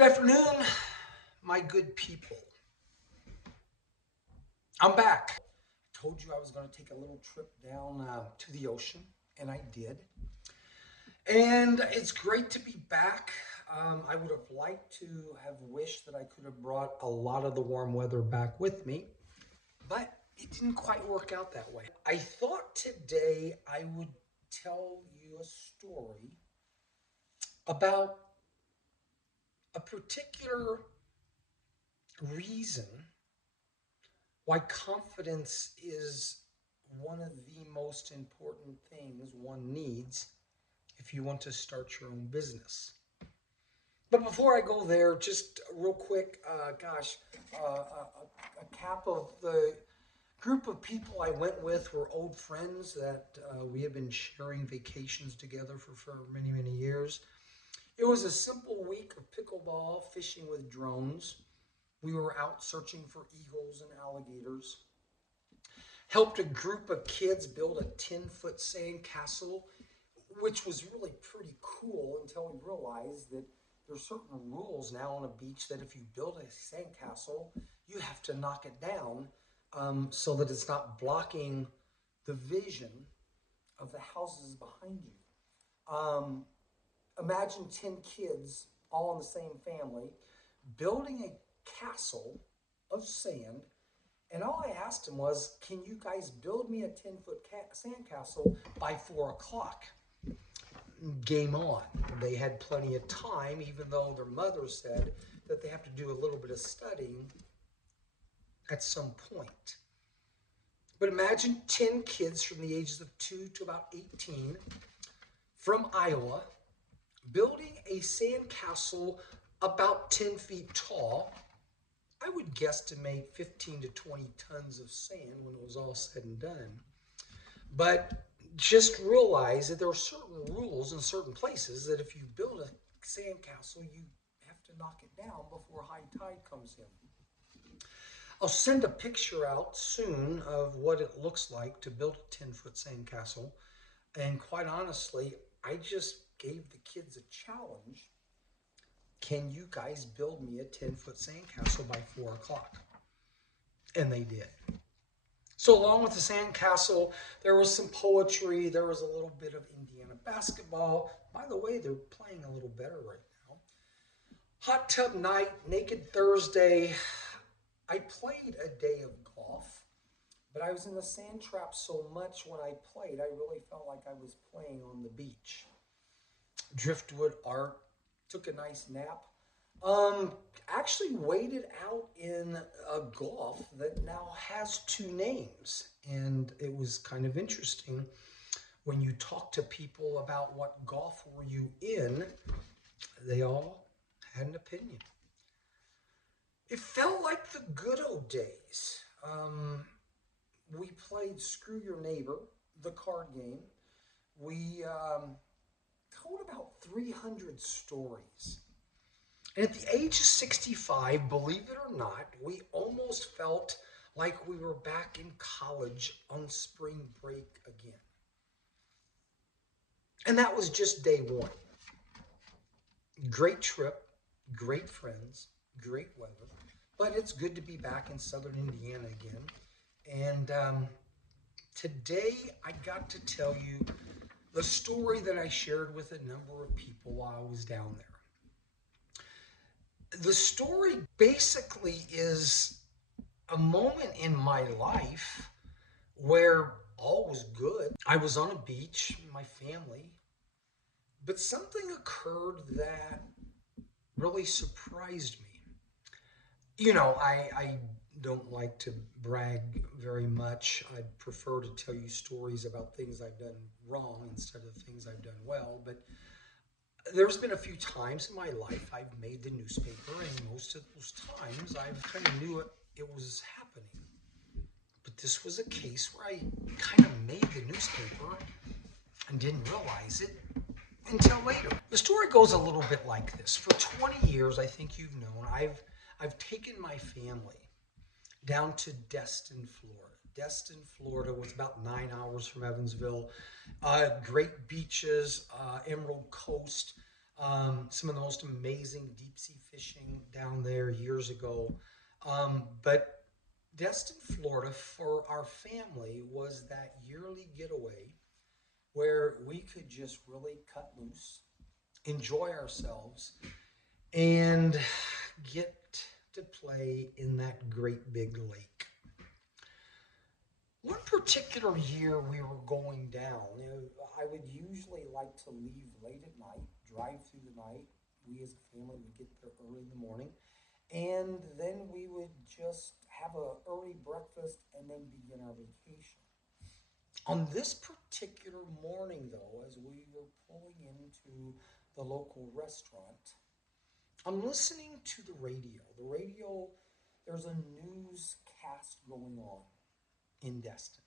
Good afternoon, my good people. I'm back. I told you I was going to take a little trip down to the ocean, and I did. And it's great to be back. I would have liked to have wished that I could have brought a lot of the warm weather back with me, but it didn't quite work out that way. I thought today I would tell you a story about a particular reason why confidence is one of the most important things one needs if you want to start your own business. But before I go there, just real quick, a cap of the group of people I went with were old friends that we have been sharing vacations together for many, many years. It was a simple week of pickleball, fishing with drones. We were out searching for eagles and alligators. Helped a group of kids build a 10-foot sandcastle, which was really pretty cool until we realized that there's certain rules now on a beach that if you build a sandcastle, you have to knock it down so that it's not blocking the vision of the houses behind you. Imagine 10 kids, all in the same family, building a castle of sand. And all I asked him was, can you guys build me a 10-foot sandcastle by 4 o'clock? Game on. They had plenty of time, even though their mother said that they have to do a little bit of studying at some point. But imagine 10 kids from the ages of 2 to about 18 from Iowa building a sandcastle about 10 feet tall. I would guesstimate 15 to 20 tons of sand when it was all said and done. But just realize that there are certain rules in certain places that if you build a sandcastle, you have to knock it down before high tide comes in. I'll send a picture out soon of what it looks like to build a 10-foot sandcastle. And quite honestly, I just gave the kids a challenge. Can you guys build me a 10-foot sandcastle by 4 o'clock? And they did. So along with the sandcastle, there was some poetry. There was a little bit of Indiana basketball. By the way, they're playing a little better right now. Hot tub night, naked Thursday. I played a day of golf, but I was in the sand trap so much when I played, I really felt like I was playing on the beach. Driftwood art, took a nice nap. Actually waited out in a golf that now has 2 names. And it was kind of interesting when you talk to people about what golf were you in, they all had an opinion. It felt like the good old days. We played Screw Your Neighbor, the card game. We told about 300 stories. And at the age of 65, believe it or not, we almost felt like we were back in college on spring break again. And that was just day one. Great trip, great friends, great weather. But it's good to be back in southern Indiana again. And today I got to tell you the story that I shared with a number of people while I was down there. The story basically is a moment in my life where all was good. I was on a beach, my family, but something occurred that really surprised me. You know, I don't like to brag very much. I prefer to tell you stories about things I've done wrong instead of things I've done well. But there's been a few times in my life I've made the newspaper, and most of those times I kind of knew it was happening. But this was a case where I kind of made the newspaper and didn't realize it until later. The story goes a little bit like this. For 20 years, I think you've known, I've taken my family down to Destin, Florida. Destin, Florida was about 9 hours from Evansville. Great beaches, Emerald Coast, Some of the most amazing deep sea fishing down there years ago. But Destin, Florida, for our family was that yearly getaway where we could just really cut loose, enjoy ourselves, and get to play in that great big lake. One particular year we were going down, I would usually like to leave late at night, drive through the night. We as a family would get there early in the morning, and then we would just have an early breakfast and then begin our vacation. On this particular morning, though, as we were pulling into the local restaurant, I'm listening to the radio. The radio, there's a newscast going on in Destin.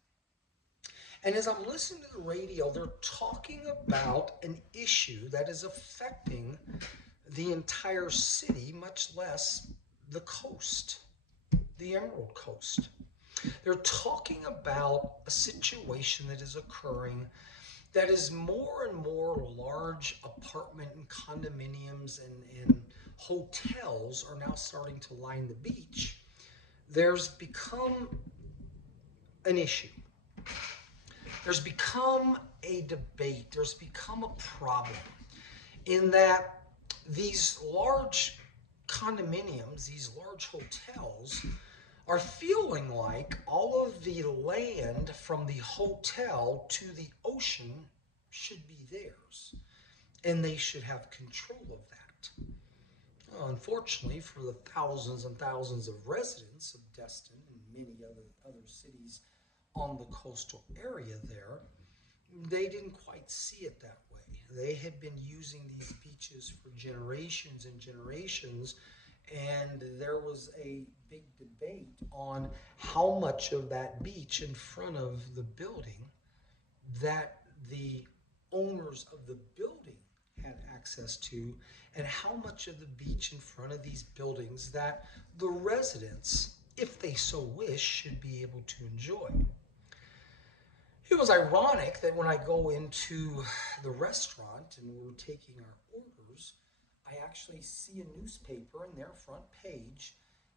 And as I'm listening to the radio, they're talking about an issue that is affecting the entire city, much less the coast, the Emerald Coast. They're talking about a situation that is occurring that is more and more large apartment and condominiums and hotels are now starting to line the beach. There's become an issue. There's become a debate. There's become a problem in that these large condominiums, these large hotels, are feeling like all of the land from the hotel to the ocean should be theirs, and they should have control of that. Well, unfortunately, for the thousands and thousands of residents of Destin and many other cities on the coastal area there, they didn't quite see it that way. They had been using these beaches for generations and generations, and there was a big debate on how much of that beach in front of the building that the owners of the building had access to, and how much of the beach in front of these buildings that the residents, if they so wish, should be able to enjoy. It was ironic that when I go into the restaurant and we're taking our orders, I actually see a newspaper in their front page.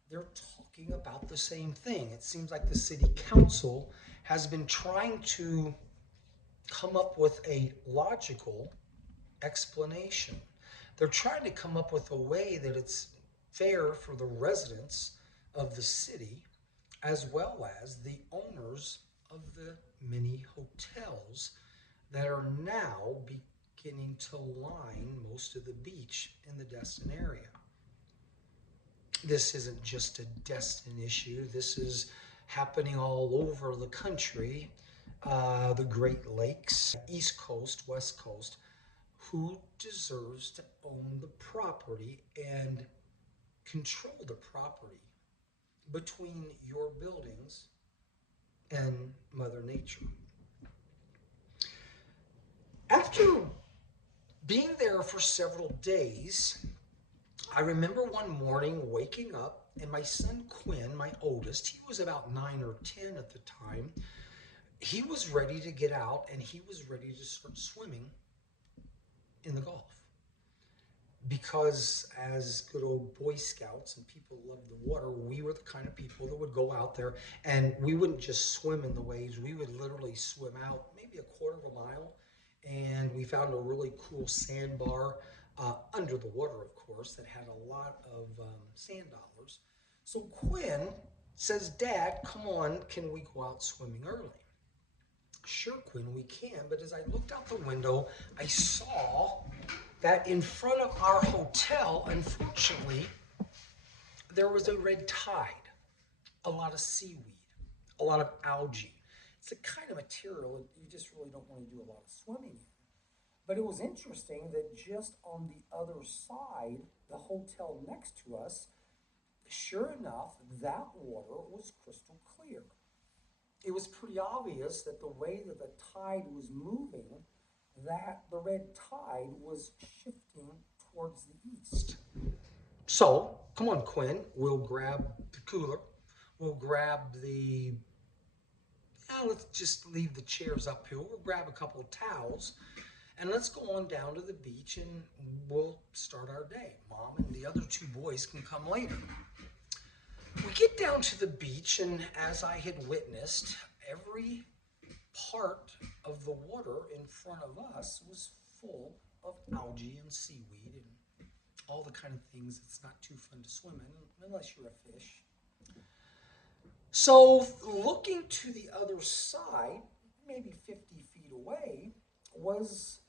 They're talking about the same thing. It seems like the city council has been trying to come up with a logical explanation. They're trying to come up with a way that it's fair for the residents of the city as well as the owners of the many hotels that are now beginning to line most of the beach in the Destin area. This isn't just a Destin issue. This is happening all over the country, the Great Lakes, East Coast, West Coast. Who deserves to own the property and control the property between your buildings and Mother Nature? After being there for several days, I remember one morning waking up and my son Quinn, my oldest, he was about 9 or 10 at the time, he was ready to get out and he was ready to start swimming in the Gulf. Because as good old Boy Scouts and people who love the water, we were the kind of people that would go out there and we wouldn't just swim in the waves. We would literally swim out maybe a quarter of a mile, and we found a really cool sandbar under the water, of course, that had a lot of sand dollars. So Quinn says, "Dad, come on, can we go out swimming early?" Sure, Quinn, we can. But as I looked out the window, I saw that in front of our hotel, unfortunately, there was a red tide, a lot of seaweed, a lot of algae. It's the kind of material you just really don't want to do a lot of swimming in. But it was interesting that just on the other side, the hotel next to us, sure enough, that water was crystal clear. It was pretty obvious that the way that the tide was moving, that the red tide was shifting towards the east. So, come on, Quinn, we'll grab the cooler. We'll grab let's just leave the chairs up here. We'll grab a couple of towels and let's go on down to the beach and we'll start our day. Mom and the other two boys can come later. We get down to the beach, and as I had witnessed, every part of the water in front of us was full of algae and seaweed and all the kind of things that's not too fun to swim in unless you're a fish. So, looking to the other side, maybe 50 feet away, was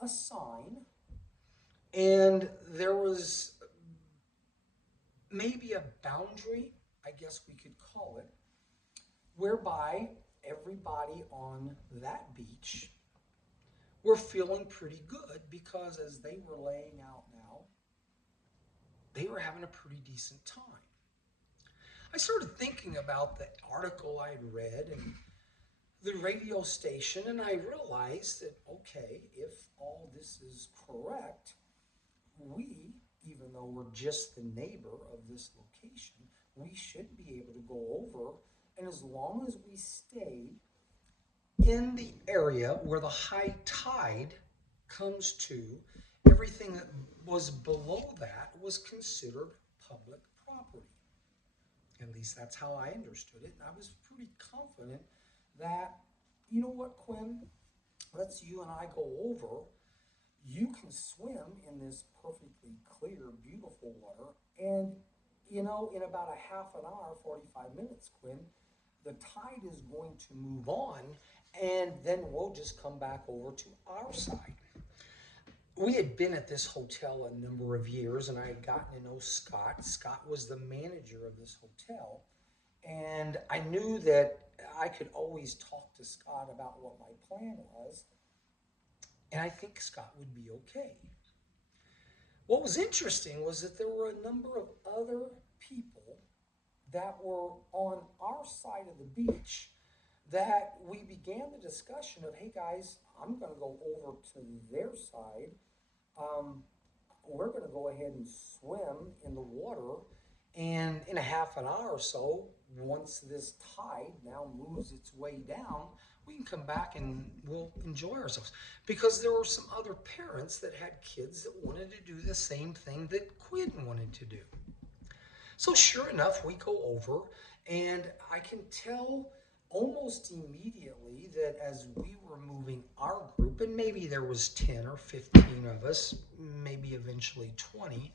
a sign, and there was maybe a boundary, I guess we could call it, whereby everybody on that beach were feeling pretty good because as they were laying out now, they were having a pretty decent time. I started thinking about the article I'd read and the radio station, and I realized that, okay, if all this is correct, we, even though we're just the neighbor of this location, we should be able to go over, and as long as we stay in the area where the high tide comes to, everything that was below that was considered public property. At least that's how I understood it. And I was pretty confident that, you know what, Quinn, let's you and I go over. You can swim in this perfectly clear, beautiful water. And, you know, in about a half an hour, 45 minutes, Quinn, the tide is going to move on, and then we'll just come back over to our side. We had been at this hotel a number of years, and I had gotten to know Scott. Scott was the manager of this hotel, and I knew that I could always talk to Scott about what my plan was, and I think Scott would be okay. What was interesting was that there were a number of other people that were on our side of the beach that we began the discussion of, hey guys, I'm going to go over to their side. We're going to go ahead and swim in the water. And in a half an hour or so, once this tide now moves its way down, we can come back and we'll enjoy ourselves. Because there were some other parents that had kids that wanted to do the same thing that Quinn wanted to do. So sure enough, we go over, and I can tell almost immediately that as we were moving our group, and maybe there was 10 or 15 of us, maybe eventually 20,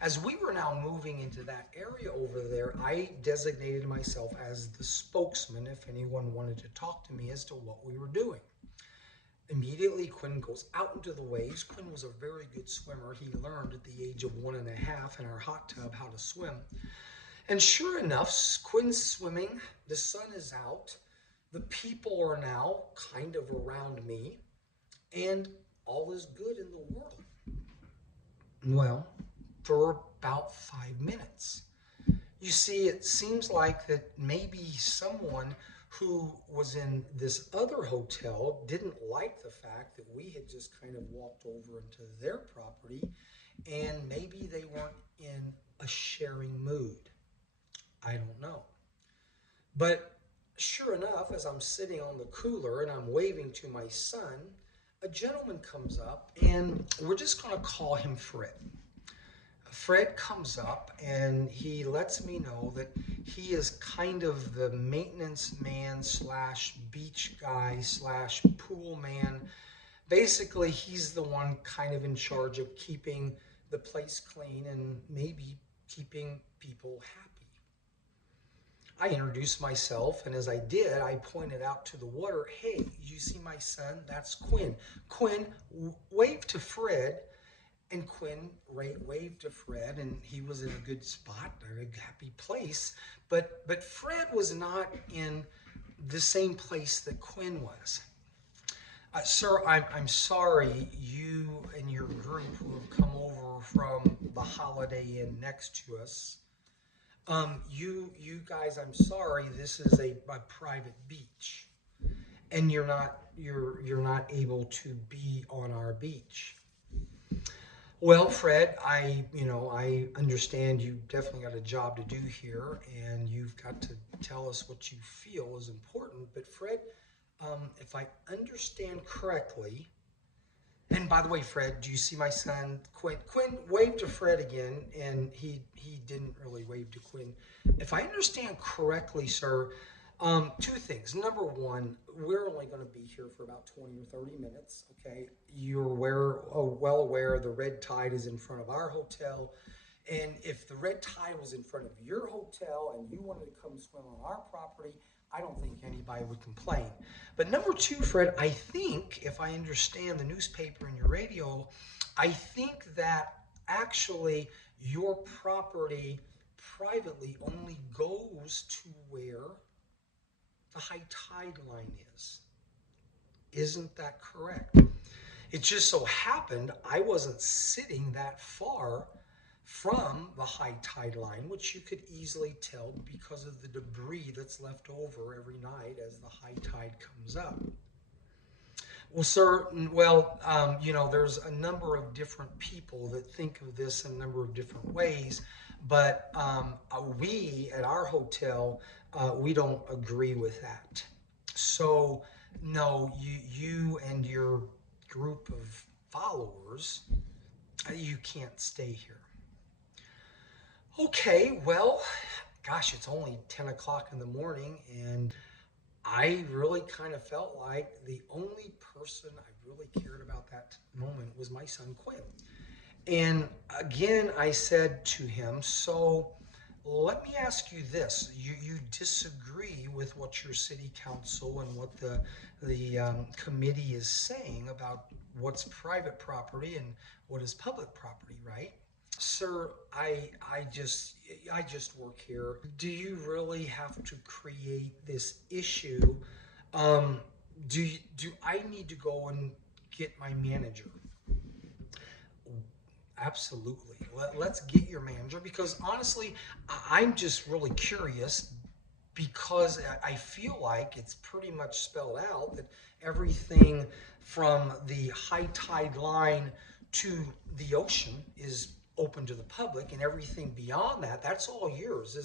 as we were now moving into that area over there, I designated myself as the spokesman if anyone wanted to talk to me as to what we were doing. Immediately, Quinn goes out into the waves. Quinn was a very good swimmer. He learned at the age of 1.5 in our hot tub how to swim. And sure enough, Quinn's swimming. The sun is out. The people are now kind of around me. And all is good in the world. Well, for about 5 minutes. You see, it seems like that maybe someone who was in this other hotel didn't like the fact that we had just kind of walked over into their property, and maybe they weren't in a sharing mood. I don't know. But sure enough, as I'm sitting on the cooler and I'm waving to my son, a gentleman comes up, and we're just going to call him Fred. Fred comes up and he lets me know that he is kind of the maintenance man slash beach guy slash pool man. Basically, he's the one kind of in charge of keeping the place clean and maybe keeping people happy. I introduced myself, and as I did, I pointed out to the water, hey, you see my son? That's Quinn. Quinn, wave to Fred. And Quinn waved to Fred, and he was in a good spot, a happy place. But Fred was not in the same place that Quinn was. Sir, I'm sorry, you and your group who have come over from the Holiday Inn next to us. You guys, I'm sorry. This is a private beach, and you're not able to be on our beach. Well, Fred, I understand you definitely got a job to do here, and you've got to tell us what you feel is important. But Fred, if I understand correctly, And by the way, Fred, do you see my son Quinn? Quinn waved to Fred again, and he didn't really wave to Quinn. If I understand correctly, sir, two things. Number one, we're only going to be here for about 20 or 30 minutes. Okay, you're well aware the red tide is in front of our hotel. And if the red tide was in front of your hotel and you wanted to come swim on our property, I don't think anybody would complain. But number two, Fred, I think if I understand the newspaper and your radio, I think that actually your property privately only goes to where the high tide line is. Isn't that correct? It just so happened I wasn't sitting that far from the high tide line, which you could easily tell because of the debris that's left over every night as the high tide comes up. Well, sir, there's a number of different people that think of this in a number of different ways, but we at our hotel, we don't agree with that. So, no, you and your group of followers, you can't stay here. Okay, well, gosh, it's only 10 o'clock in the morning, and I really kind of felt like the only person I really cared about that moment was my son Quinn. And again, I said to him, so let me ask you this. You disagree with what your city council and what the committee is saying about what's private property and what is public property, right? Sir, I just work here. Do you really have to create this issue? Um, do I need to go and get my manager? Absolutely. Let's get your manager because honestly, I'm just really curious because I feel like it's pretty much spelled out that everything from the high tide line to the ocean is open to the public, and everything beyond that, that's all yours.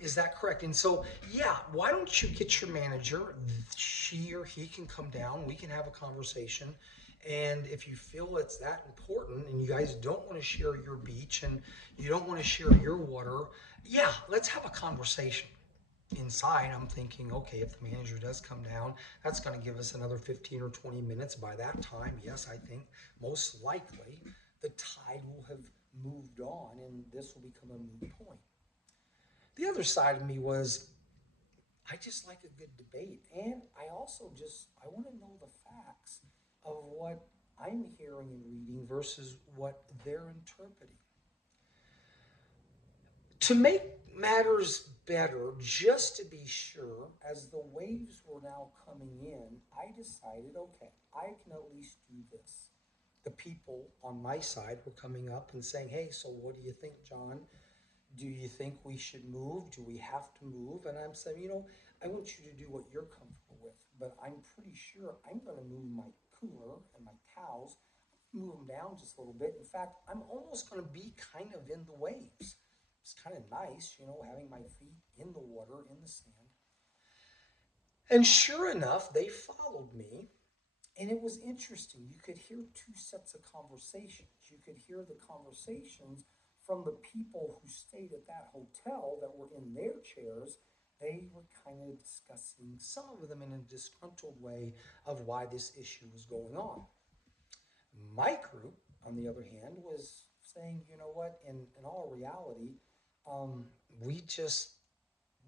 Is that correct? And so, yeah, why don't you get your manager? She or he can come down. We can have a conversation. And if you feel it's that important and you guys don't want to share your beach and you don't want to share your water, yeah, let's have a conversation. Inside, I'm thinking, okay, if the manager does come down, that's going to give us another 15 or 20 minutes. By that time, yes, I think most likely the tide will have moved on and this will become a moot point. The other side of me was, I just like a good debate. And I also I want to know the facts of what I'm hearing and reading versus what they're interpreting. To make matters better, just to be sure, as the waves were now coming in, I decided, okay, I can at least do this. The people on my side were coming up and saying, hey, so what do you think, John? Do you think we should move? Do we have to move? And I'm saying, I want you to do what you're comfortable with, but I'm pretty sure I'm going to move my cooler and my towels, move them down just a little bit. In fact, I'm almost going to be kind of in the waves. It's kind of nice, having my feet in the water, in the sand. And sure enough, they followed me. And it was interesting. You could hear two sets of conversations. You could hear the conversations from the people who stayed at that hotel that were in their chairs. They were kind of discussing, some of them in a disgruntled way, of why this issue was going on. My group, on the other hand, was saying, you know what, in all reality, we just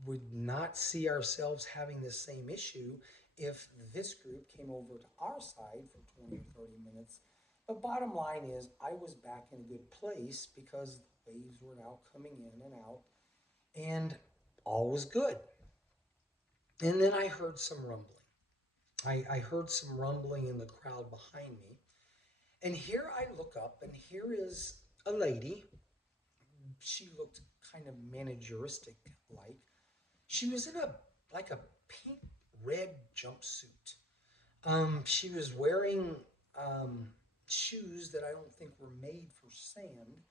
would not see ourselves having the same issue if this group came over to our side for 20 or 30 minutes. But bottom line is, I was back in a good place because the waves were now coming in and out, and all was good. And then I heard some rumbling. I heard some rumbling in the crowd behind me. And here I look up, and here is a lady. She looked kind of manageristic like. She was in a pink red jumpsuit. She was wearing shoes that I don't think were made for sand.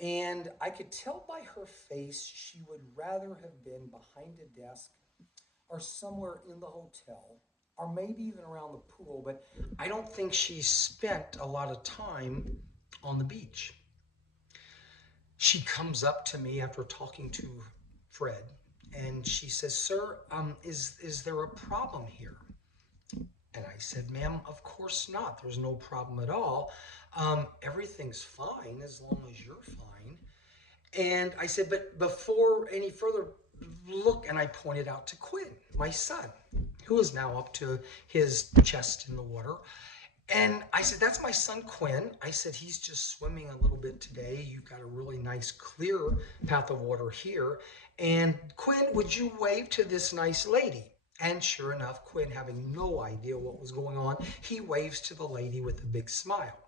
And I could tell by her face she would rather have been behind a desk or somewhere in the hotel or maybe even around the pool, but I don't think she spent a lot of time on the beach. She comes up to me after talking to Fred, and she says, "Sir, is there a problem here?" And I said, "Ma'am, of course not. There's no problem at all. Everything's fine as long as you're fine." And I said, "But before any further, look," and I pointed out to Quinn, my son, who is now up to his chest in the water. And I said, "That's my son, Quinn." I said, "He's just swimming a little bit today. You've got a really nice, clear path of water here. And Quinn, would you wave to this nice lady?" And sure enough, Quinn, having no idea what was going on, he waves to the lady with a big smile.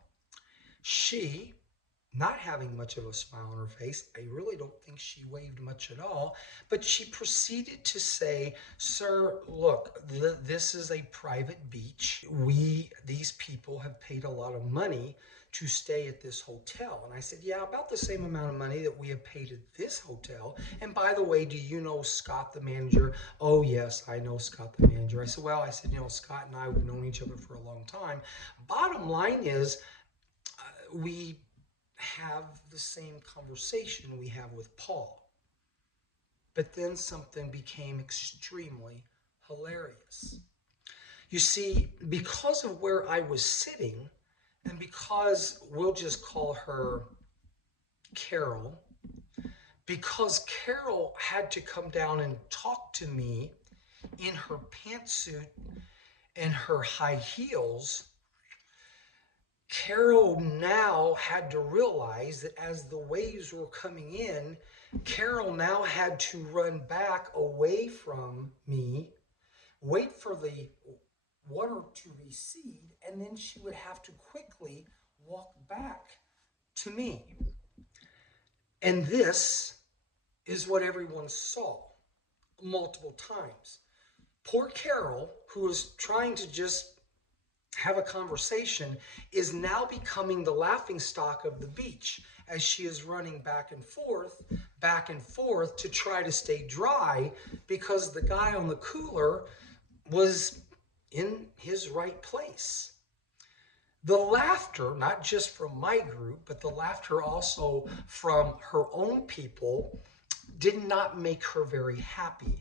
She, not having much of a smile on her face, I really don't think she waved much at all, but she proceeded to say, "Sir, look, this is a private beach. These people have paid a lot of money to stay at this hotel." And I said, "Yeah, about the same amount of money that we have paid at this hotel. And by the way, do you know Scott, the manager?" "Oh, yes, I know Scott, the manager." I said, "Well," I said, Scott and I have known each other for a long time. Bottom line is, we have the same conversation we have with Paul. But then something became extremely hilarious. You see, because of where I was sitting, and because we'll just call her Carol, because Carol had to come down and talk to me in her pantsuit and her high heels, Carol now had to realize that as the waves were coming in, Carol now had to run back away from me, wait for the water to recede, and then she would have to quickly walk back to me. And this is what everyone saw multiple times. Poor Carol, who was trying to just have a conversation, is now becoming the laughing stock of the beach as she is running back and forth to try to stay dry because the guy on the cooler was in his right place. The laughter, not just from my group, but the laughter also from her own people, did not make her very happy.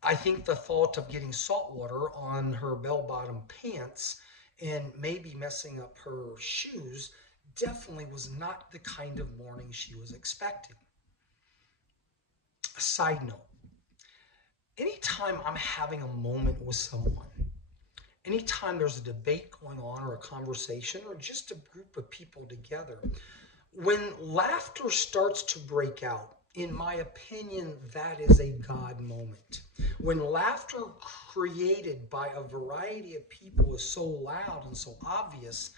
I think the thought of getting salt water on her bell-bottom pants and maybe messing up her shoes definitely was not the kind of morning she was expecting. A side note, anytime I'm having a moment with someone, anytime there's a debate going on or a conversation or just a group of people together, when laughter starts to break out, in my opinion, that is a God moment. When laughter created by a variety of people is so loud and so obvious,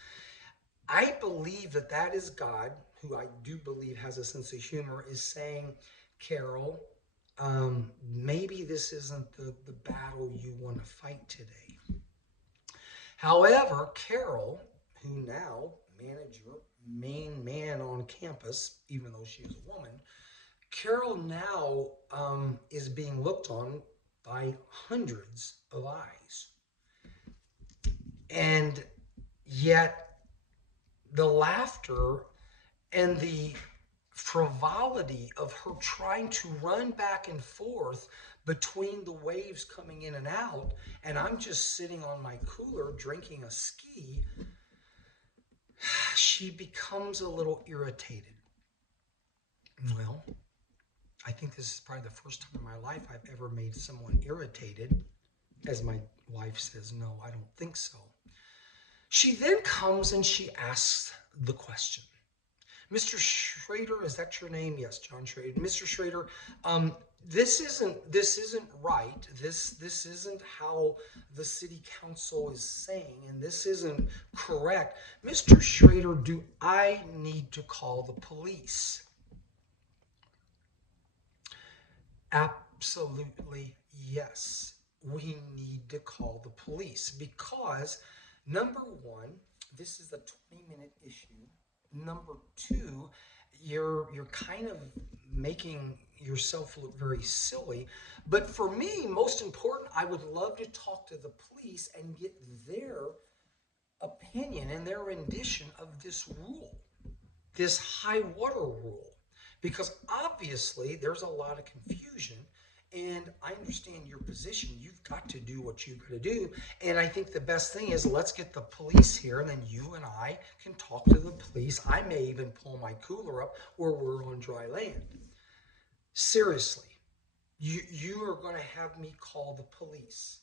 I believe that that is God, who I do believe has a sense of humor, is saying, "Carol, maybe this isn't the battle you want to fight today." However, Carol, who now manager, main man on campus, even though she is a woman, Carol now is being looked on by hundreds of eyes. And yet the laughter and the frivolity of her trying to run back and forth between the waves coming in and out, and I'm just sitting on my cooler drinking a ski, she becomes a little irritated. Well, I think this is probably the first time in my life I've ever made someone irritated. As my wife says, "No, I don't think so." She then comes and she asks the question. "Mr. Schrader, is that your name?" "Yes, John Schrader." "Mr. Schrader, this isn't right. This isn't how the city council is saying, and this isn't correct. Mr. Schrader, do I need to call the police?" Absolutely yes. We need to call the police because, number one, this is a 20-minute issue. Number two, you're kind of making yourself look very silly. But for me, most important, I would love to talk to the police and get their opinion and their rendition of this rule, this high water rule, because obviously there's a lot of confusion. And I understand your position. You've got to do what you've got to do. And I think the best thing is let's get the police here, and then you and I can talk to the police. I may even pull my cooler up where we're on dry land. Seriously, you are going to have me call the police.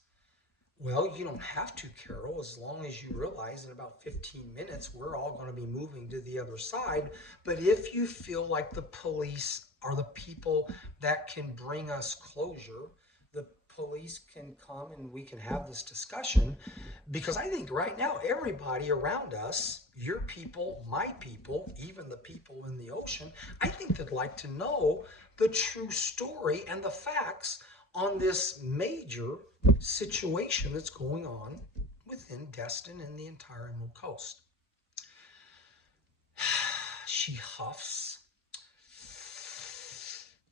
Well, you don't have to, Carol, as long as you realize in about 15 minutes we're all going to be moving to the other side. But if you feel like the police are the people that can bring us closure, the police can come and we can have this discussion. Because I think right now, everybody around us, your people, my people, even the people in the ocean, I think they'd like to know the true story and the facts on this major situation that's going on within Destin and the entire Emerald Coast. She huffs.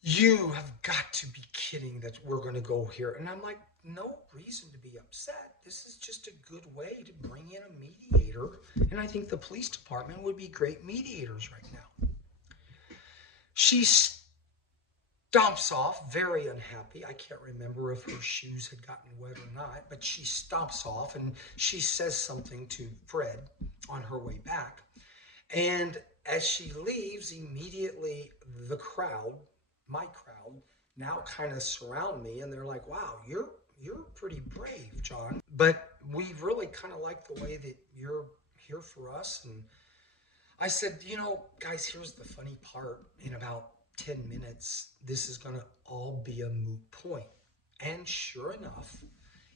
You have got to be kidding that we're going to go here. And I'm like, no reason to be upset. This is just a good way to bring in a mediator. And I think the police department would be great mediators right now. She stomps off, very unhappy. I can't remember if her shoes had gotten wet or not, but she stomps off and she says something to Fred on her way back. And as she leaves, immediately the crowd, my crowd, now kind of surround me, and they're like, wow, you're pretty brave, John. But we really kind of like the way that you're here for us. And I said, guys, here's the funny part. In about 10 minutes, this is going to all be a moot point. And sure enough,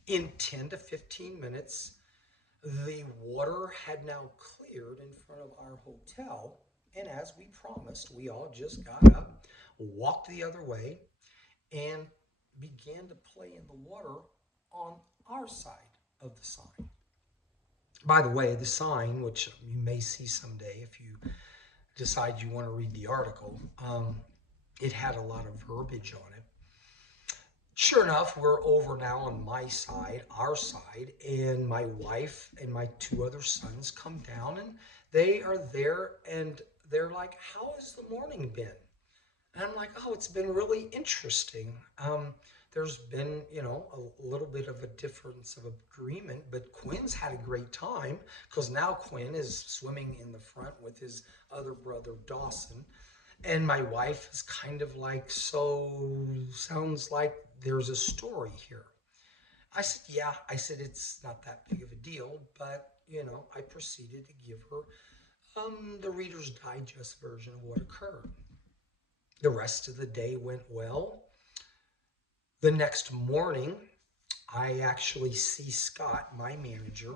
in 10 to 15 minutes, the water had now cleared in front of our hotel. And as we promised, we all just got up, walked the other way, and began to play in the water on our side of the sign. By the way, the sign, which you may see someday if you decide you want to read the article, it had a lot of verbiage on it. Sure enough, we're over now on my side, our side, and my wife and my two other sons come down, and they are there, and they're like, how has the morning been? And I'm like, oh, it's been really interesting. There's been, a little bit of a difference of agreement, but Quinn's had a great time because now Quinn is swimming in the front with his other brother, Dawson. And my wife is kind of like, so sounds like there's a story here. I said, yeah. I said, it's not that big of a deal, but, I proceeded to give her the Reader's Digest version of what occurred. The rest of the day went well. The next morning, I actually see Scott, my manager,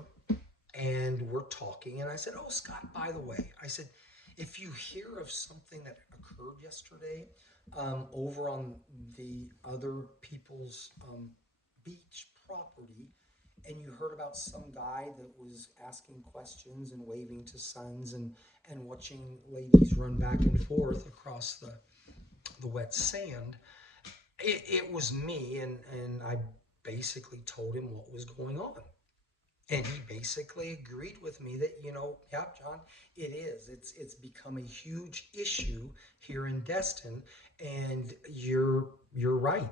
and we're talking. And I said, oh, Scott, by the way, I said, if you hear of something that occurred yesterday over on the other people's beach property, and you heard about some guy that was asking questions and waving to sons and watching ladies run back and forth across the wet sand, it was me, and I basically told him what was going on. And he basically agreed with me that, yeah, John, it is. It's become a huge issue here in Destin, and you're right.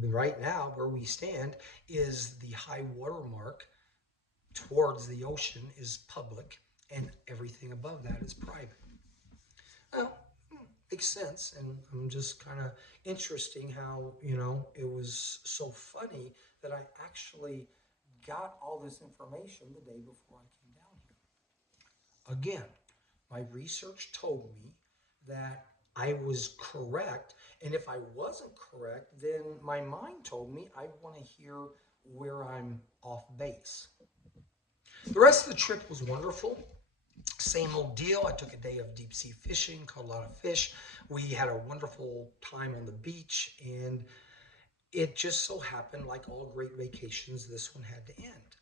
Right now, where we stand is the high water mark towards the ocean is public, and everything above that is private. Well, makes sense, and I'm just kind of interesting how it was so funny that I actually got all this information the day before I came down here. Again, my research told me that I was correct, and if I wasn't correct, then my mind told me I want to hear where I'm off base. The rest of the trip was wonderful. Same old deal. I took a day of deep sea fishing, caught a lot of fish. We had a wonderful time on the beach, and it just so happened, like all great vacations, this one had to end.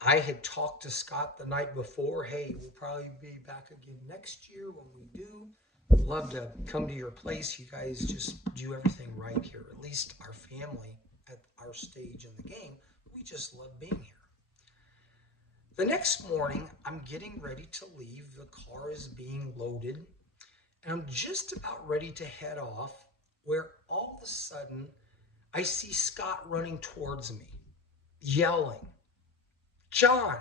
I had talked to Scott the night before. Hey, we'll probably be back again next year when we do. Love to come to your place. You guys just do everything right here. At least our family at our stage in the game, we just love being here. The next morning, I'm getting ready to leave. The car is being loaded, and I'm just about ready to head off where all of a sudden I see Scott running towards me, yelling, John,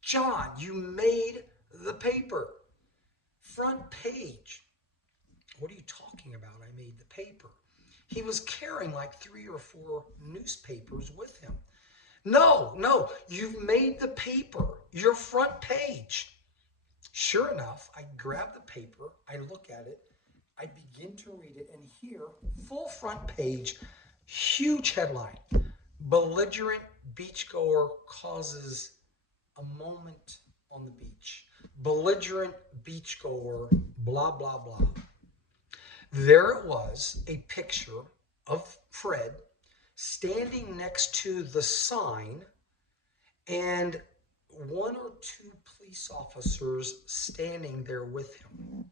John, you made the paper. Front page. What are you talking about? I made the paper. He was carrying like 3 or 4 newspapers with him. No, no, you've made the paper, your front page. Sure enough, I grab the paper, I look at it, I begin to read it, and here, full front page, huge headline: Belligerent beachgoer causes a moment on the beach. Belligerent beachgoer, blah, blah, blah. There it was, a picture of Fred standing next to the sign and 1 or 2 police officers standing there with him.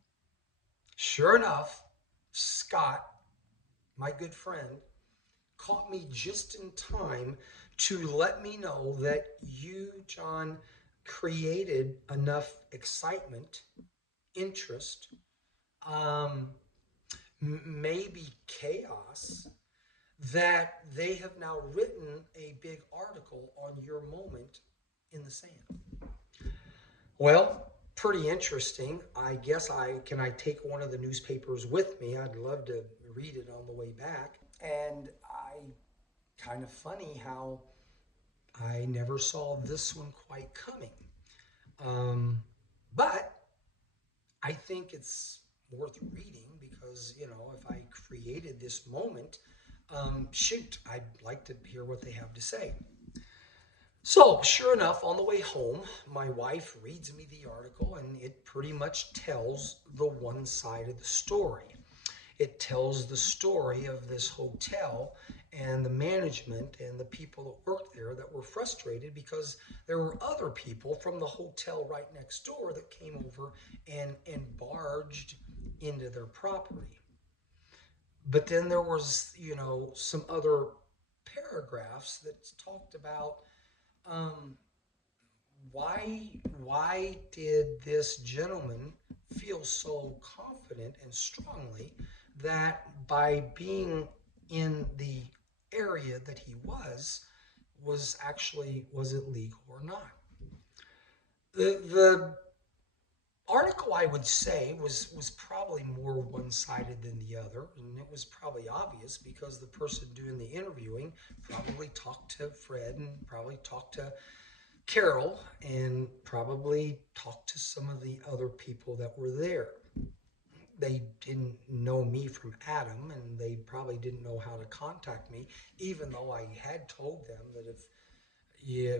Sure enough, Scott, my good friend, caught me just in time to let me know that you, John, created enough excitement, interest, um, maybe chaos, that they have now written a big article on your moment in the sand. Well, pretty interesting. I guess I take one of the newspapers with me. I'd love to read it on the way back. And I kind of funny how I never saw this one quite coming. Um, but I think it's worth reading because, if I created this moment, shoot, I'd like to hear what they have to say. So, sure enough, on the way home, my wife reads me the article and it pretty much tells the one side of the story. It tells the story of this hotel and the management and the people that worked there that were frustrated because there were other people from the hotel right next door that came over and barged into their property. But then there was, some other paragraphs that talked about um, why did this gentleman feel so confident and strongly that by being in the area that he was it legal or not? The article, I would say, was probably more one-sided than the other, and it was probably obvious because the person doing the interviewing probably talked to Fred and probably talked to Carol and probably talked to some of the other people that were there. They didn't know me from Adam, and they probably didn't know how to contact me, even though I had told them that if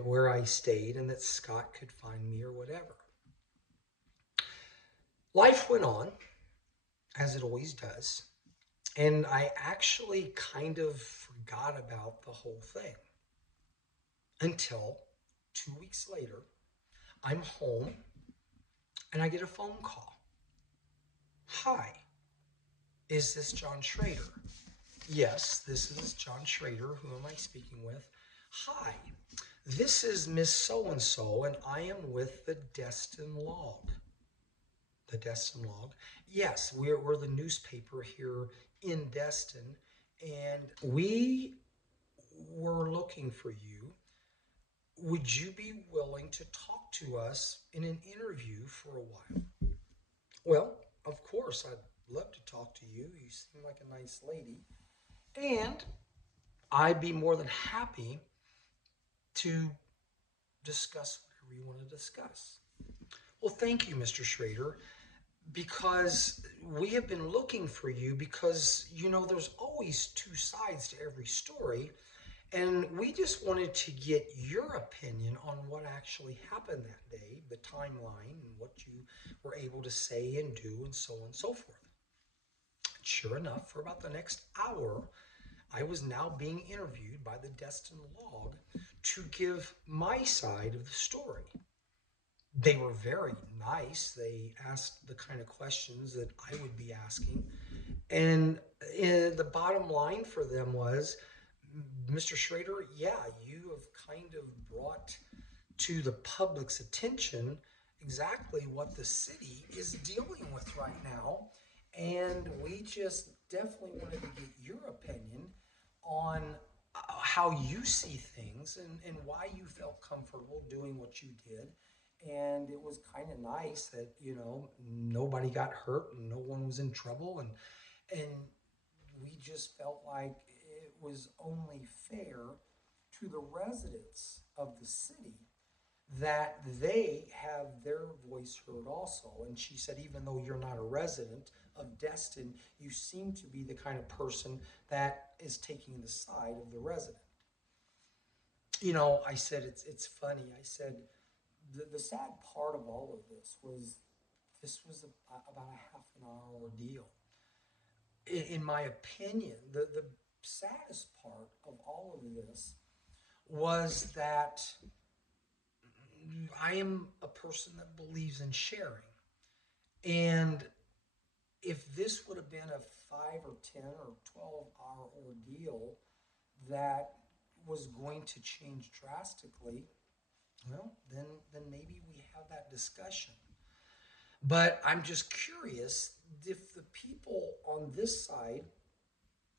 where I stayed and that Scott could find me or whatever. Life went on, as it always does, and I actually kind of forgot about the whole thing until 2 weeks later, I'm home and I get a phone call. Hi, is this John Schrader? Yes, this is John Schrader. Who am I speaking with? Hi, this is Miss So-and-so, and I am with the Destin Log. The Destin Log? Yes, we're the newspaper here in Destin, and we were looking for you. Would you be willing to talk to us in an interview for a while? Well, of course, I'd love to talk to you. You seem like a nice lady. And I'd be more than happy to discuss whatever you want to discuss. Well, thank you, Mr. Schrader, because we have been looking for you because, there's always 2 sides to every story. And we just wanted to get your opinion on what actually happened that day, the timeline, and what you were able to say and do, and so on and so forth. Sure enough, for about the next hour, I was now being interviewed by the Destin Log to give my side of the story. They were very nice. They asked the kind of questions that I would be asking. And the bottom line for them was, Mr. Schrader, yeah, you have kind of brought to the public's attention exactly what the city is dealing with right now. And we just definitely wanted to get your opinion on how you see things and why you felt comfortable doing what you did. And it was kind of nice that, nobody got hurt and no one was in trouble. And we just felt like it was only fair to the residents of the city that they have their voice heard also. And she said, even though you're not a resident of Destin, you seem to be the kind of person that is taking the side of the resident. I said, it's funny. I said, the sad part of all of this was about a half an hour ordeal. In my opinion, the saddest part of all of this was that I am a person that believes in sharing. And if this would have been a 5 or 10 or 12 hour ordeal that was going to change drastically, well, then maybe we have that discussion. But I'm just curious if the people on this side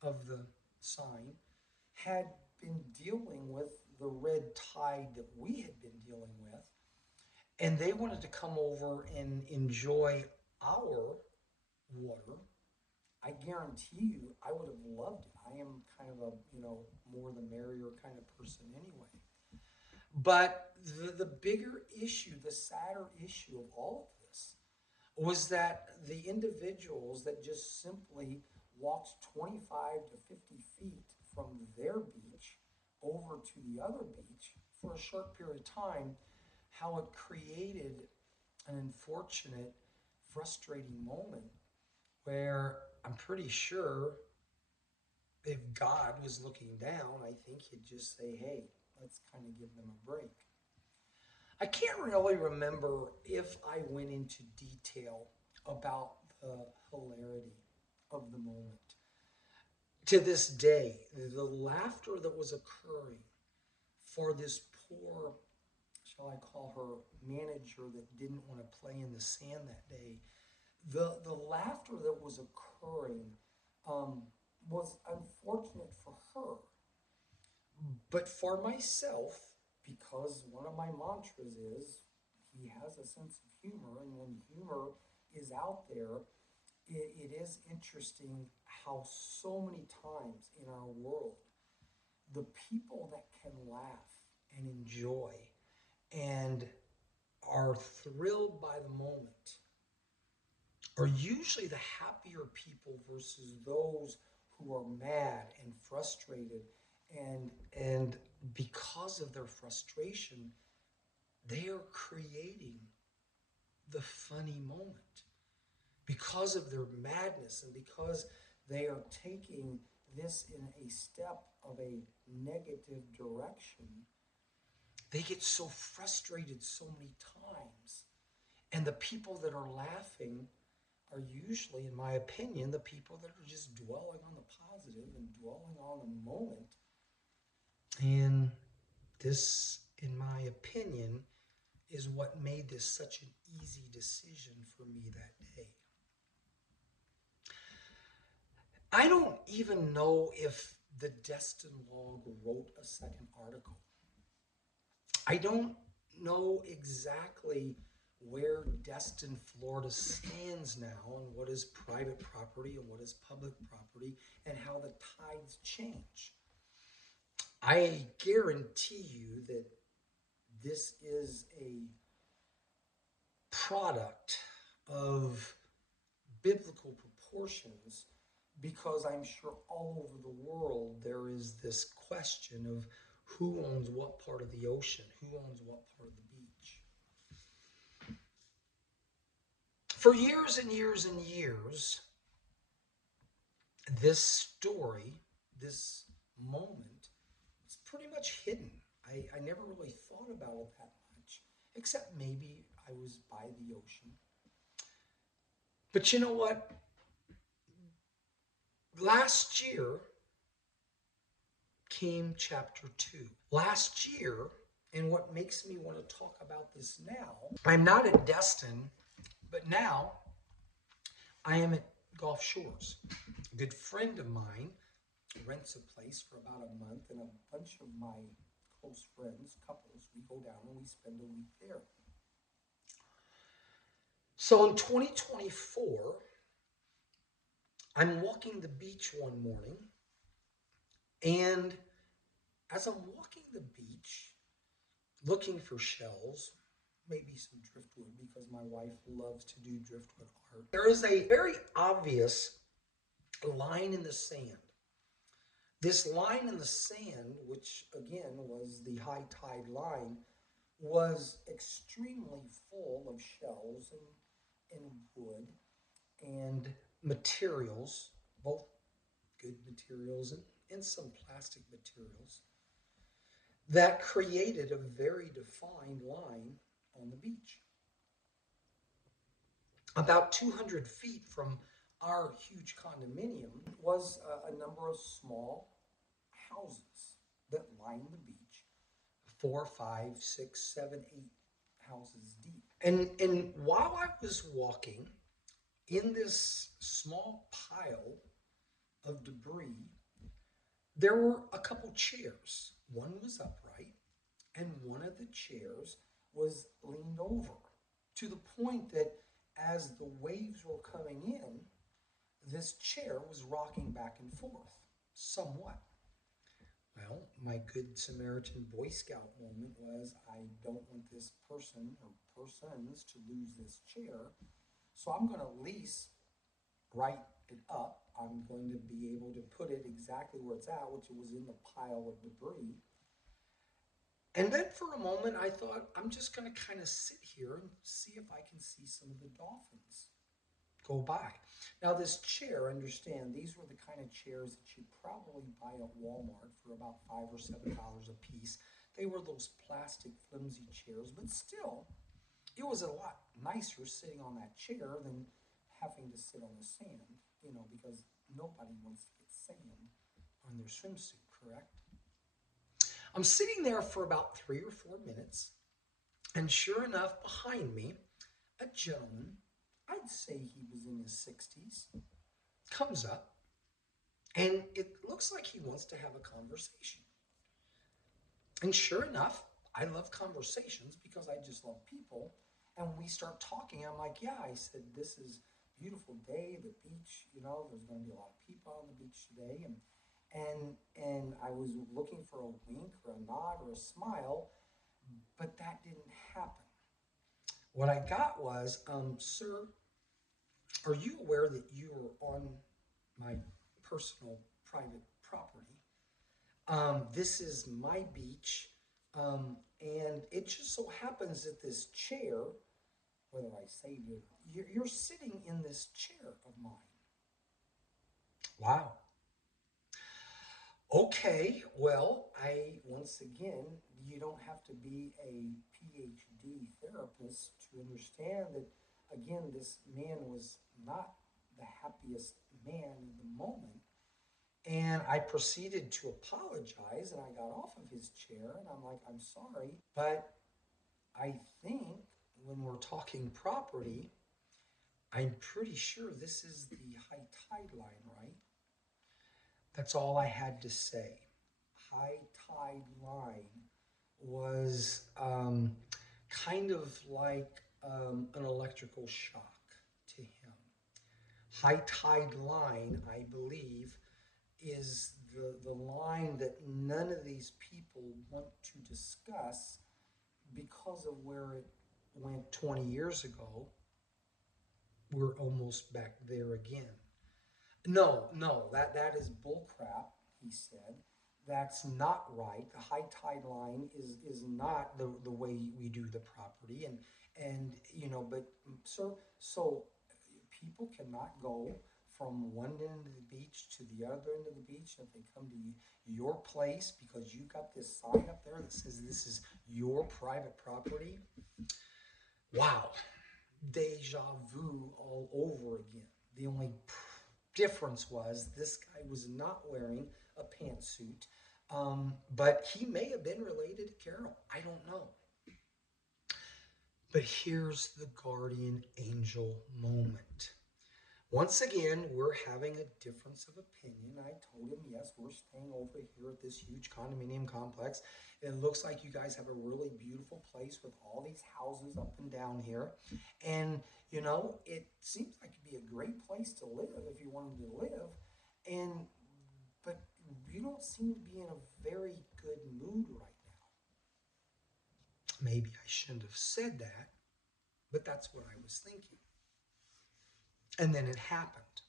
of the sign had been dealing with the red tide that we had been dealing with, and they wanted to come over and enjoy our water, I guarantee you I would have loved it. I am kind of a, more the merrier kind of person anyway. But the bigger issue, the sadder issue of all of this was that the individuals that just simply walked 25 to 50 feet from their beach over to the other beach for a short period of time, how it created an unfortunate, frustrating moment where I'm pretty sure if God was looking down, I think he'd just say, hey, let's kind of give them a break. I can't really remember if I went into detail about the hilarity of the moment. To this day, the laughter that was occurring for this poor, shall I call her, manager that didn't want to play in the sand that day, the laughter that was occurring um, was unfortunate for her. But for myself, because one of my mantras is he has a sense of humor, and when humor is out there, it is interesting how so many times in our world, the people that can laugh and enjoy and are thrilled by the moment are usually the happier people versus those who are mad and frustrated and because of their frustration they are creating the funny moment because of their madness and because they are taking this in a step of a negative direction. They get so frustrated so many times, and the people that are laughing are usually, in my opinion, the people that are just dwelling on the positive and dwelling on the moment. And this, in my opinion, is what made this such an easy decision for me that day. I don't even know if the Destin Log wrote a second article. I don't know exactly where Destin, Florida stands now and what is private property and what is public property and how the tides change. I guarantee you that this is a product of biblical proportions because I'm sure all over the world there is this question of who owns what part of the ocean, who owns what part of the beach. For years and years and years, this story, this moment, is pretty much hidden. I never really thought about it that much, except maybe I was by the ocean. But you know what? Last year came chapter 2. Last year, and what makes me want to talk about this now, I'm not at Destin, but now I am at Gulf Shores. A good friend of mine rents a place for about a month, and a bunch of my close friends, couples, we go down and we spend a week there. So in 2024, I'm walking the beach one morning, and as I'm walking the beach, looking for shells, maybe some driftwood because my wife loves to do driftwood art, there is a very obvious line in the sand. This line in the sand, which again was the high tide line, was extremely full of shells and wood and materials, both good materials and some plastic materials, that created a very defined line on the beach. About 200 feet from our huge condominium was a number of small houses that lined the beach, 4, 5, 6, 7, 8 houses deep. And while I was walking in this small pile of debris, there were a couple chairs. One was upright, and one of the chairs was leaned over to the point that as the waves were coming in, this chair was rocking back and forth somewhat. Well, my good Samaritan Boy Scout moment was I don't want this person or persons to lose this chair, so I'm going to at least write it up. I'm going to be able to put it exactly where it's at, which was in the pile of debris. And then for a moment, I thought, I'm just going to kind of sit here and see if I can see some of the dolphins go by. Now, this chair, understand, these were the kind of chairs that you'd probably buy at Walmart for about $5 or $7 a piece. They were those plastic, flimsy chairs, but still, it was a lot nicer sitting on that chair than having to sit on the sand, because nobody wants to get sand on their swimsuit, correct? I'm sitting there for about 3 or 4 minutes, and sure enough, behind me, a gentleman, I'd say he was in his 60s, comes up, and it looks like he wants to have a conversation. And sure enough, I love conversations because I just love people. And we start talking. I'm like, yeah, I said, this is a beautiful day, the beach, there's going to be a lot of people on the beach today. And I was looking for a wink or a nod or a smile, but that didn't happen. What I got was, sir, are you aware that you are on my personal private property? This is my beach, and it just so happens that this chair, whether I say you're sitting in this chair of mine. Wow. Okay, well, once again, you don't have to be a PhD therapist to understand that, again, this man was not the happiest man in the moment. And I proceeded to apologize, and I got off of his chair, and I'm like, I'm sorry, but I think when we're talking property, I'm pretty sure this is the high tide line, right? That's all I had to say. High tide line was kind of like an electrical shock to him. High tide line, I believe, is the line that none of these people want to discuss because of where it went 20 years ago. We're almost back there again. No, that is bullcrap, he said. That's not right. The high tide line is not the way we do the property. And but sir, so people cannot go from one end of the beach to the other end of the beach if they come to your place because you got this sign up there that says this is your private property. Wow, deja vu all over again. The only difference was this guy was not wearing a pantsuit, but he may have been related to Carol. I don't know. But here's the guardian angel moment. Once again, we're having a difference of opinion. I told him, yes, we're staying over here at this huge condominium complex. It looks like you guys have a really beautiful place with all these houses up and down here. And, it seems like it'd be a great place to live if you wanted to live. And, but you don't seem to be in a very good mood right now. Maybe I shouldn't have said that, but that's what I was thinking. And then it happened.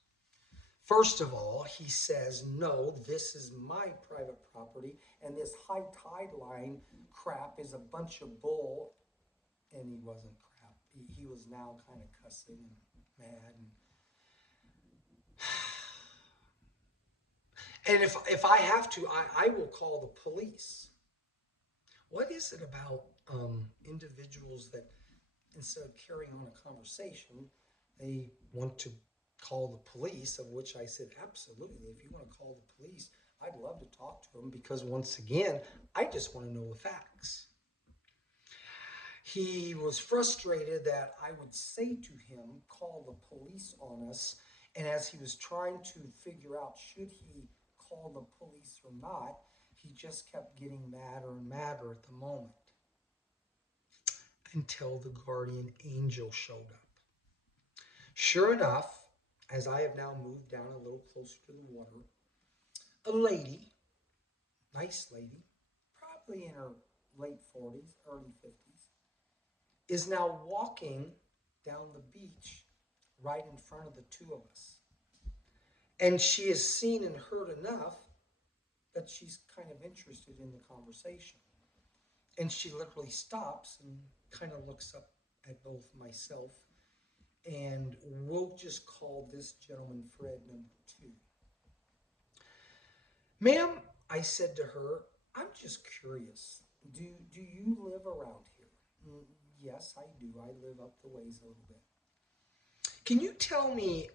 First of all, he says, no, this is my private property, and this high tide line crap is a bunch of bull. And he wasn't crap. He was now kind of cussing and mad. And if I have to, I will call the police. What is it about individuals that instead of carrying on a conversation, they want to call the police, of which I said, absolutely. If you want to call the police, I'd love to talk to them because, once again, I just want to know the facts. He was frustrated that I would say to him, call the police on us. And as he was trying to figure out should he call the police or not, he just kept getting madder and madder at the moment until the guardian angel showed up. Sure enough, as I have now moved down a little closer to the water, a lady, nice lady, probably in her late 40s, early 50s, is now walking down the beach right in front of the two of us. And she has seen and heard enough that she's kind of interested in the conversation. And she literally stops and kind of looks up at both myself, and we'll just call this gentleman Fred number 2. Ma'am, I said to her, I'm just curious. Do you live around here? Yes, I do. I live up the ways a little bit. Can you tell me,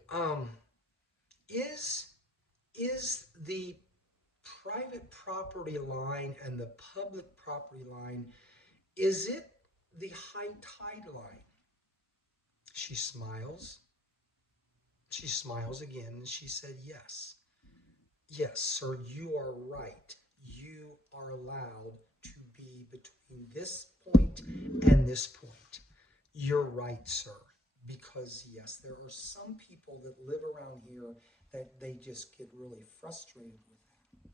is the private property line and the public property line, is it the high tide line? She smiles. She smiles again and she said, yes. Yes, sir, you are right. You are allowed to be between this point and this point. You're right, sir. Because, yes, there are some people that live around here that they just get really frustrated with that.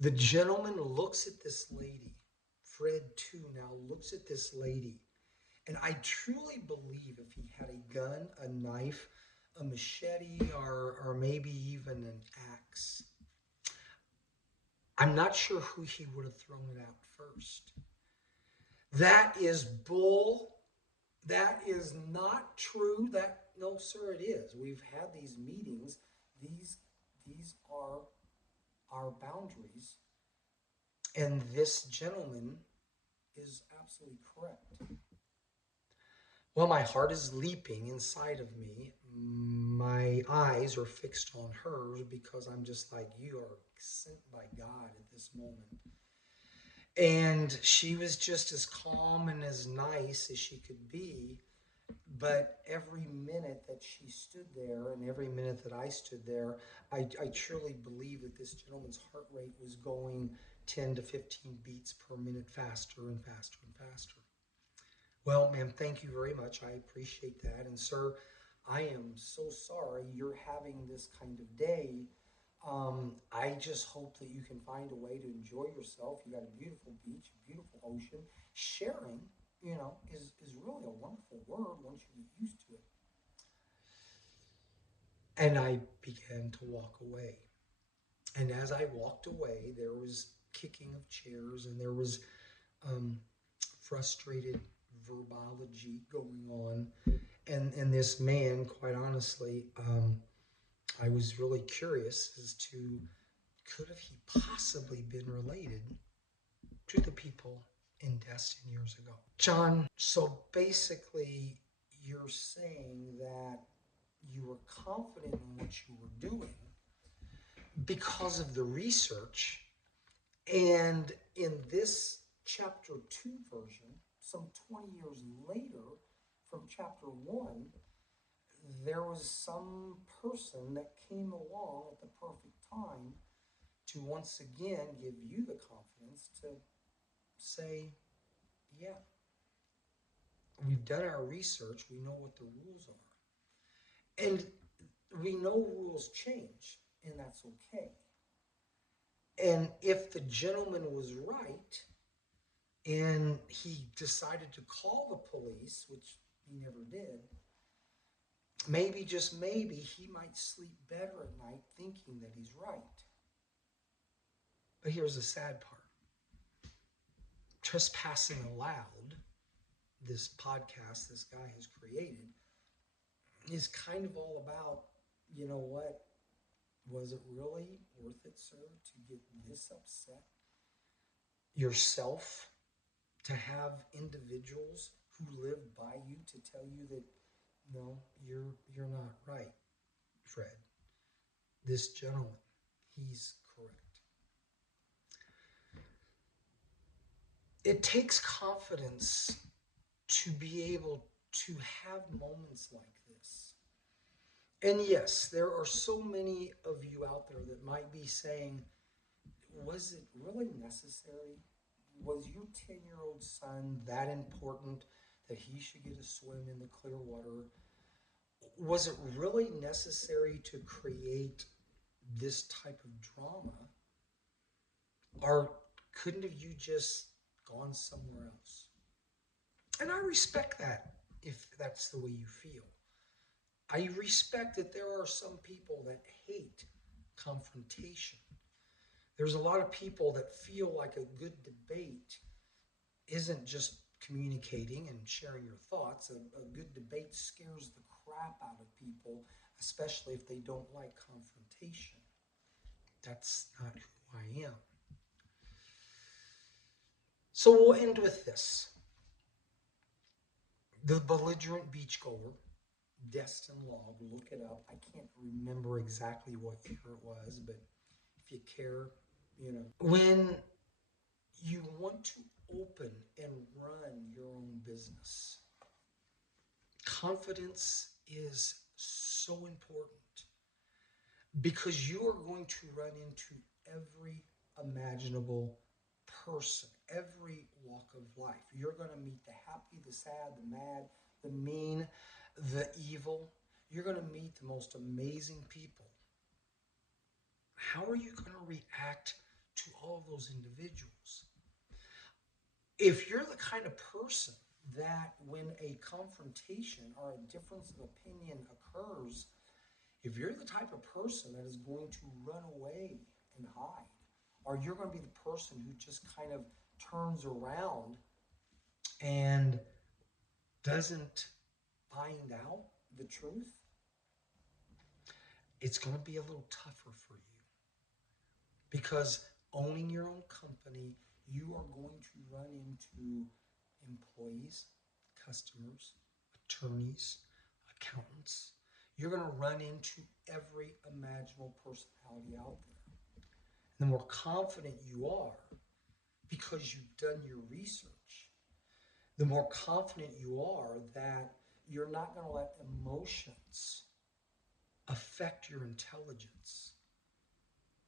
The gentleman looks at this lady. Fred, too, now looks at this lady. And I truly believe if he had a gun, a knife, a machete, or maybe even an axe, I'm not sure who he would have thrown it at first. That is bull. That is not true. That, no, sir, it is. We've had these meetings. These are our boundaries. And this gentleman is absolutely correct. Well, my heart is leaping inside of me. My eyes are fixed on hers because I'm just like, you are sent by God at this moment. And she was just as calm and as nice as she could be. But every minute that she stood there and every minute that I stood there, I truly believe that this gentleman's heart rate was going 10 to 15 beats per minute faster and faster and faster. Well, ma'am, thank you very much. I appreciate that. And, sir, I am so sorry you're having this kind of day. I just hope that you can find a way to enjoy yourself. You got a beautiful beach, a beautiful ocean. Sharing, is really a wonderful word once you get used to it. And I began to walk away. And as I walked away, there was kicking of chairs and there was frustrated verbology going on. And this man, quite honestly, I was really curious as to could have he possibly been related to the people in Destin years ago. John, so basically, you're saying that you were confident in what you were doing because of the research. And in this chapter 2 version, some 20 years later from chapter 1, there was some person that came along at the perfect time to once again give you the confidence to say, yeah, we've done our research, we know what the rules are. And we know rules change, and that's okay. And if the gentleman was right, and he decided to call the police, which he never did, maybe, just maybe, he might sleep better at night thinking that he's right. But here's the sad part. Trespassing Aloud, this podcast this guy has created, is kind of all about, you know what, was it really worth it, sir, to get this upset yourself, to have individuals who live by you to tell you that, no, you're not right, Fred. This gentleman, he's correct. It takes confidence to be able to have moments like this. And yes, there are so many of you out there that might be saying, was it really necessary? Was your 10-year-old son that important that he should get a swim in the clear water? Was it really necessary to create this type of drama? Or couldn't have you just gone somewhere else? And I respect that if that's the way you feel. I respect that there are some people that hate confrontation. There's a lot of people that feel like a good debate isn't just communicating and sharing your thoughts. A good debate scares the crap out of people, especially if they don't like confrontation. That's not who I am. So we'll end with this. The Belligerent Beachgoer, Destin Log, look it up. I can't remember exactly what year it was, but if you care, you know. When you want to open and run your own business, confidence is so important because you are going to run into every imaginable person, every walk of life. You're going to meet the happy, the sad, the mad, the mean, the evil. You're going to meet the most amazing people. How are you going to react to all of those individuals? If you're the kind of person that when a confrontation or a difference of opinion occurs, if you're the type of person that is going to run away and hide, or you're going to be the person who just kind of turns around and doesn't find out the truth, it's going to be a little tougher for you. Because owning your own company, you are going to run into employees, customers, attorneys, accountants. You're going to run into every imaginable personality out there. The more confident you are, because you've done your research, the more confident you are that you're not going to let emotions affect your intelligence.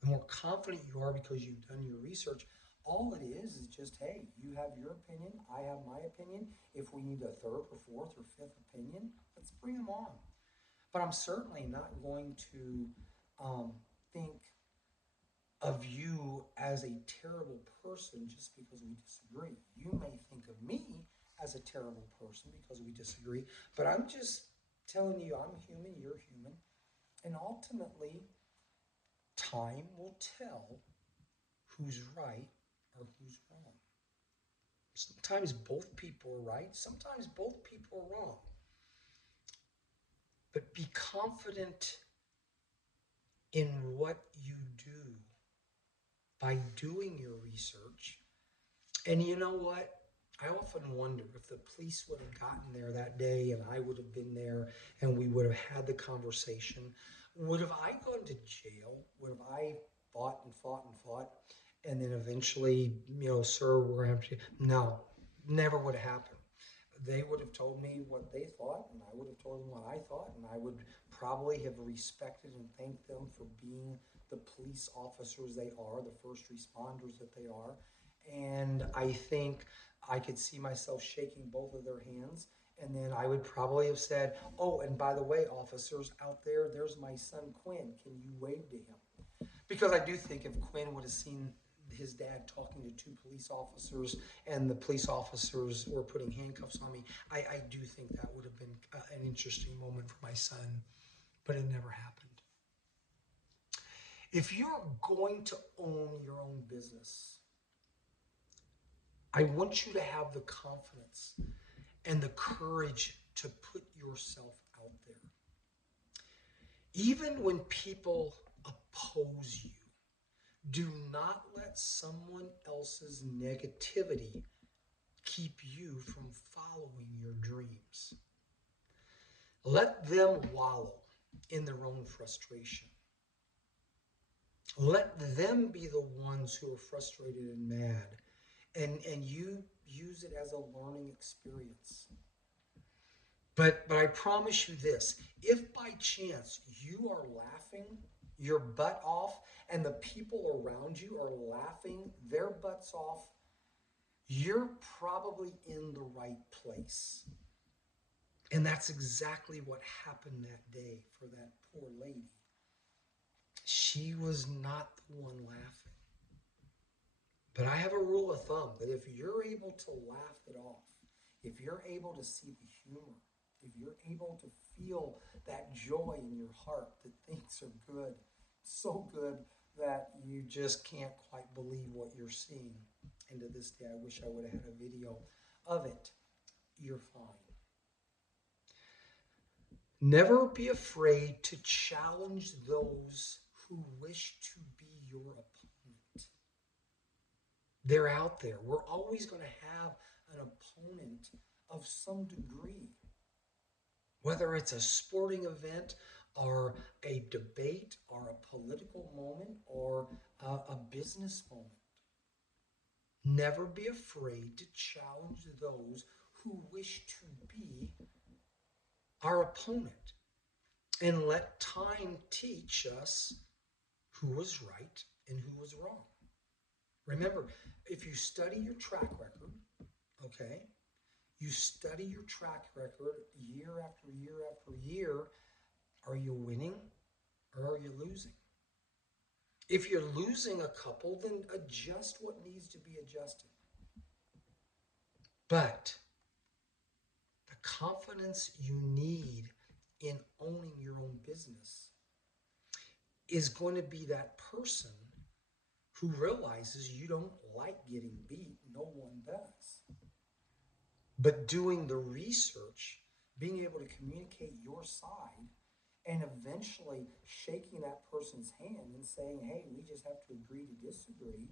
The more confident you are because you've done your research, all it is just, hey, you have your opinion, I have my opinion. If we need a third or fourth or fifth opinion, let's bring them on. But I'm certainly not going to think of you as a terrible person just because we disagree. You may think of me as a terrible person because we disagree, but I'm just telling you I'm human, you're human, and ultimately time will tell who's right or who's wrong. Sometimes both people are right, sometimes both people are wrong. But be confident in what you do by doing your research. And you know what? I often wonder if the police would have gotten there that day and I would have been there and we would have had the conversation. Would have I gone to jail? Would have I fought and fought and fought and then eventually, sir, we're going to have to. No, never would have happened. They would have told me what they thought, and I would have told them what I thought, and I would probably have respected and thanked them for being the police officers they are, the first responders that they are. And I think I could see myself shaking both of their hands. And then I would probably have said, "Oh, and by the way, officers out there, there's my son Quinn. Can you wave to him?" Because I do think if Quinn would have seen his dad talking to two police officers and the police officers were putting handcuffs on me, I do think that would have been an interesting moment for my son, but it never happened. If you're going to own your own business, I want you to have the confidence and the courage to put yourself out there. Even when people oppose you, do not let someone else's negativity keep you from following your dreams. Let them wallow in their own frustration. Let them be the ones who are frustrated and mad, and you use it as a learning experience. But I promise you this, if by chance you are laughing your butt off and the people around you are laughing their butts off, you're probably in the right place. And that's exactly what happened that day for that poor lady. She was not the one laughing. But I have a rule of thumb that if you're able to laugh it off, if you're able to see the humor, if you're able to feel that joy in your heart that things are good, so good that you just can't quite believe what you're seeing. And to this day, I wish I would have had a video of it. You're fine. Never be afraid to challenge those who wish to be your opponent. They're out there. We're always going to have an opponent of some degree. Whether it's a sporting event or a debate or a political moment or a business moment. Never be afraid to challenge those who wish to be our opponent. And let time teach us who was right and who was wrong. Remember, if you study your track record, okay, you study your track record year after year after year, are you winning or are you losing? If you're losing a couple, then adjust what needs to be adjusted. But the confidence you need in owning your own business is going to be that person who realizes you don't like getting beat. No one does. But doing the research, being able to communicate your side, and eventually shaking that person's hand and saying, hey, we just have to agree to disagree.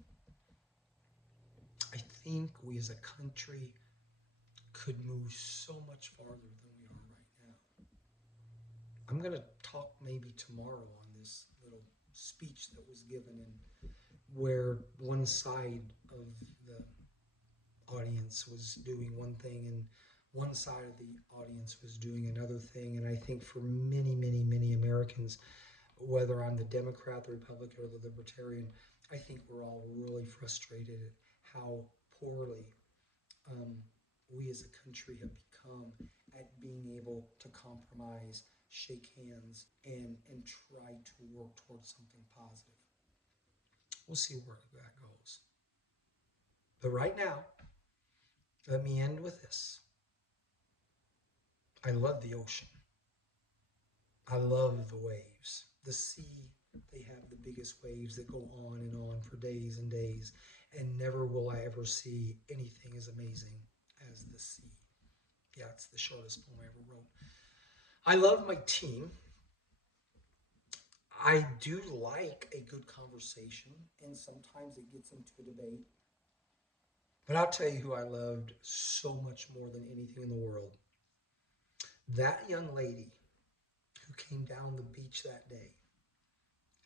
I think we as a country could move so much farther than we are right now. I'm going to talk maybe tomorrow on this little speech that was given and where one side of the audience was doing one thing and one side of the audience was doing another thing. And I think for many, many, many Americans, whether I'm the Democrat, the Republican, or the Libertarian, I think we're all really frustrated at how poorly we as a country have become at being able to compromise, shake hands, and try to work towards something positive. We'll see where that goes. But right now, let me end with this. I love the ocean. I love the waves. The sea, they have the biggest waves that go on and on for days and days. And never will I ever see anything as amazing as the sea. Yeah, it's the shortest poem I ever wrote. I love my team. I do like a good conversation, and sometimes it gets into a debate. But I'll tell you who I loved so much more than anything in the world. That young lady who came down the beach that day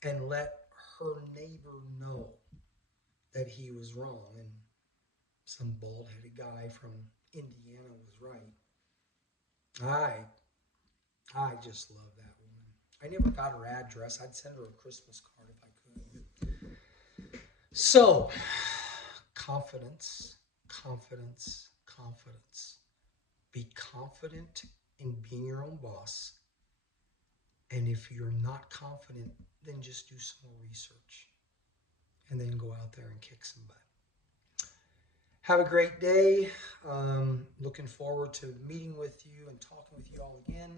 and let her neighbor know that he was wrong and some bald headed guy from Indiana was right. I I just love that woman. I never got her address. I'd send her a Christmas card if I could. So, confidence, confidence, confidence. Be confident in being your own boss. And if you're not confident, then just do some more research and then go out there and kick some butt. Have a great day. Looking forward to meeting with you and talking with you all again.